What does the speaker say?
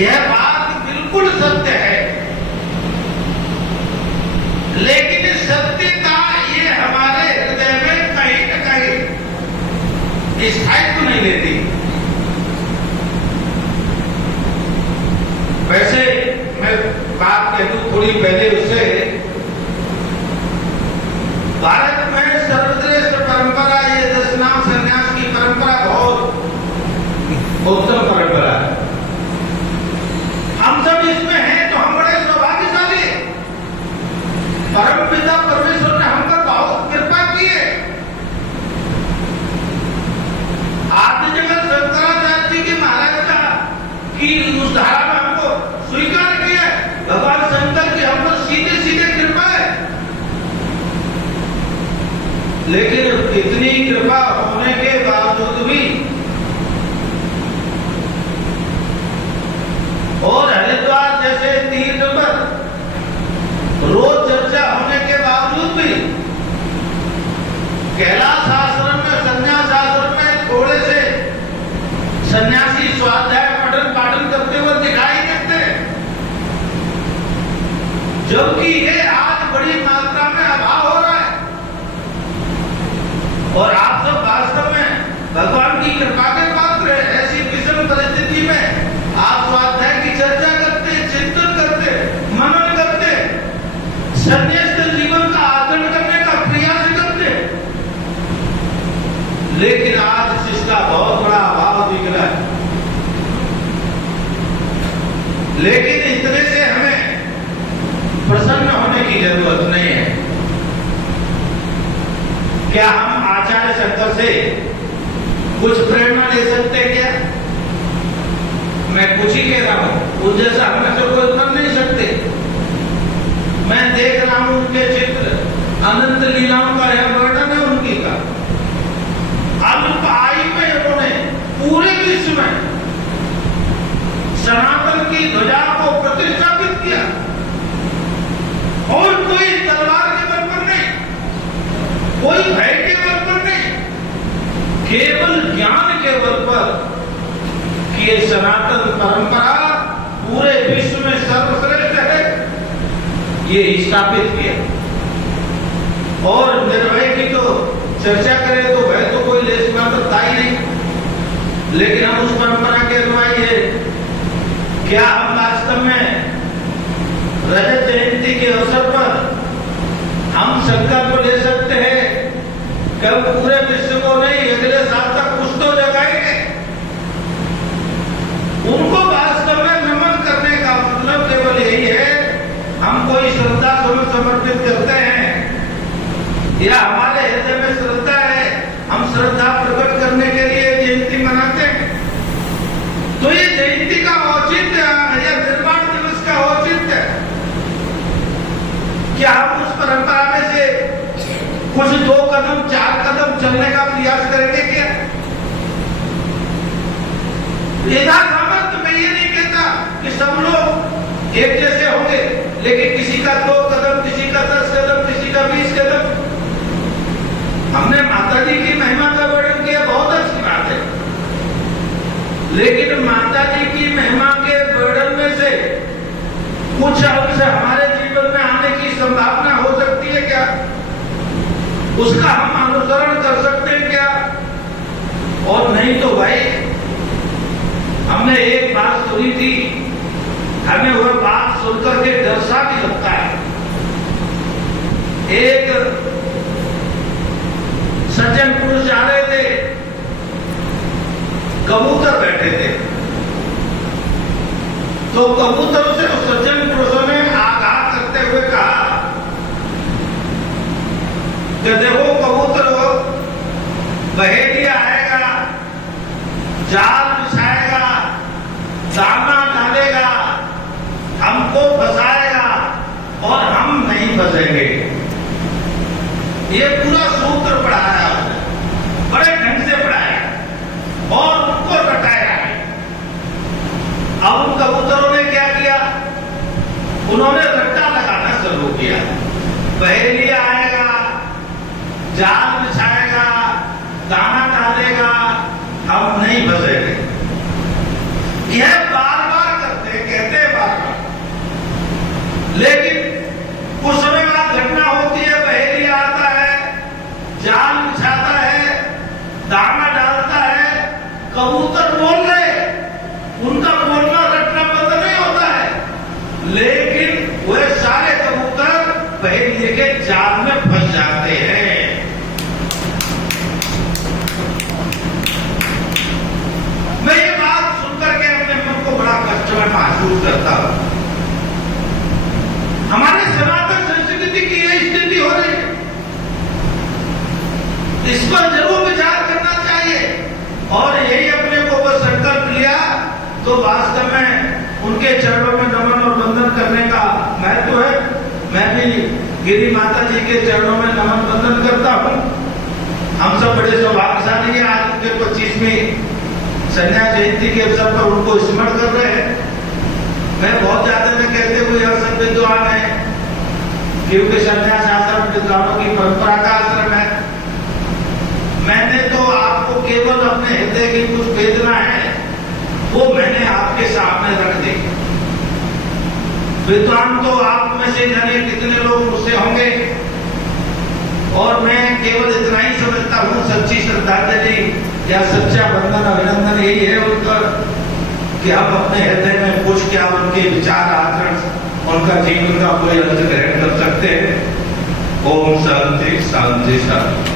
यह बात बिल्कुल सत्य है, लेकिन इस सत्य का ये हमारे हृदय में कहीं न कहीं स्थायित्व नहीं लेती। वैसे मैं बात कह दूं थोड़ी पहले उससे, भारत में सर्वश्रेष्ठ परंपरा ये दशनाम संन्यास की परंपरा बहुत उत्तम परंपरा है। हम सब इसमें हैं तो हम बड़े सौभाग्यशाली हैं। परमपिता परमेश्वर ने हम पर बहुत कृपा की है। आदि जगत शंकराचार्य जी की महाराज की उस धारा में हमको स्वीकार किया है। भगवान शंकर की हम पर सीधे सीधे कृपा है, लेकिन इतनी कृपा होने के बावजूद भी और हरिद्वार जैसे तीर्थ पर रोज चर्चा होने के बावजूद भी कैलाश आश्रम में, संन्यास आश्रम में थोड़े से सन्यासी स्वाध्याय पठन पाठन करते हुए दिखाई देते हैं, जबकि ये आज बड़ी मात्रा में अभाव हो रहा है। और आप सब वास्तव में भगवान की कृपा के पात्र है। ऐसी विषम परिस्थिति में आप स्वाध्याय की चर्चा करते, चिंतन करते, मनन करते, संन्यास्त जीवन का आचरण करने का प्रयास करते, लेकिन आज इसका बहुत बड़ा अभाव दिख रहा है। लेकिन इतने से हमें प्रसन्न होने की जरूरत नहीं है। क्या हम आचार्य शंकर से कुछ प्रेरणा ले सकते हैं क्या? मैं कुछ ही कह रहा हूं, उस जैसा हमें तो कोई कर नहीं सकते। मैं देख रहा हूं उनके चित्र, अनंत लीलाओं का यह वर्णन है उनकी का। अल्प आयु में उन्होंने पूरे विश्व में सनातन की ध्वजा को प्रतिष्ठापित किया, और कोई तलवार के बल पर नहीं, कोई भय के बल पर नहीं, केवल ज्ञान के बल पर कि ये सनातन परंपरा पूरे विश्व में सर्वश्रेष्ठ है, ये स्थापित किया। और निर्भय की तो चर्चा करें तो भय तो कोई लेस मात्र था ही नहीं, लेकिन हम उस परंपरा के अनुयायी है। क्या हम वास्तव में रजत जयंती के अवसर पर हम संकल्प ले सकते हैं कि हम पूरे विश्व को नहीं, अगले साल तक कुछ तो जगाएंगे? उनको वास्तव में नमन करने का मतलब केवल यही है, हम कोई श्रद्धा समर्पित करते हैं या हमारे हृदय में श्रद्धा है, हम श्रद्धा प्रकट करने के लिए जयंती मनाते हैं। तो ये जयंती का औचित्य या निर्माण दिवस का औचित्य, क्या हम उस परंपरा में से कुछ 2 कदम 4 कदम चलने का प्रयास करेंगे क्या? सामर्थ्य मैं ये नहीं कहता कि सब लोग एक जैसे होंगे, लेकिन किसी का 2 कदम, किसी का 10 कदम, किसी का 20 कदम। हमने माता जी की महिमा का वर्णन किया, बहुत अच्छी बात है, लेकिन माता जी की महिमा के वर्णन में से कुछ अंश हमारे जीवन में आने की संभावना हो सकती है क्या? उसका हम अनुसरण कर सकते हैं क्या? और नहीं तो भाई, हमने एक बात सुनी थी, हमें वह बात सुनकर के डर सा भी लगता है। एक सज्जन पुरुष जा रहे थे, कबूतर बैठे थे, तो कबूतरों से उस सज्जन पुरुषों ने आघात करते हुए कहा कि देखो कबूतरों, बहेलिया आएगा, जाल बिछाएगा, दाना डालेगा, हमको फंसाएगा और हम नहीं फंसेंगे। ये पूरा सूत्र पढ़ाया उसने, बड़े ढंग से पढ़ाया और उनको रटाया। अब उन कबूतरों ने क्या किया? उन्होंने रट्टा लगाना शुरू किया। बहेलिया आएगा, जाल बिछाएगा, दाना डालेगा, हम नहीं फंसेंगे। यह बार बार करते लेकिन उस समय वहां घटना होती है, बहेलिया आता है, जाल बिछाता है, दाना डालता है, कबूतर बोल रहे, उनका बोलना रटना बंद नहीं होता है, लेकिन वे सारे कबूतर बहेलिए के जाल में फंस जाते हैं। मैं ये बात सुनकर के अपने मन को बड़ा कष्ट महसूस करता हूं। हमारे सनातन संस्कृति की यह स्थिति हो रही है, इस पर जरूर विचार करना चाहिए। और यही अपने को वो संकल्प लिया तो वास्तव में उनके चरणों में नमन और वंदन करने का महत्व है। मैं भी गिरी माता जी के चरणों में नमन वंदन करता हूं। हम सब बड़े सौभाग्यशाली हैं, आज उनके 25वीं संन्यास जयंती के अवसर पर उनको स्मरण कर रहे हैं। मैं बहुत ज्यादा न कहते हुए यह सब विद्वान है, क्योंकि संन्यास आश्रम विद्वानों की परंपरा का आश्रम है। मैंने तो आपको केवल अपने हृदय की कुछ वेदना है वो मैंने आपके सामने रख दी। विद्वान तो आप में से जाने कितने लोग मुझसे होंगे, और मैं केवल इतना ही समझता हूँ, सच्ची श्रद्धांजलि या सच्चा वंदन अभिनंदन यही है उनका कि हम अपने हृदय में कुछ क्या उनके विचार आचरण, उनका जीवन का कोई अंश ग्रहण कर सकते हैं। ओम शांति शांति शांति।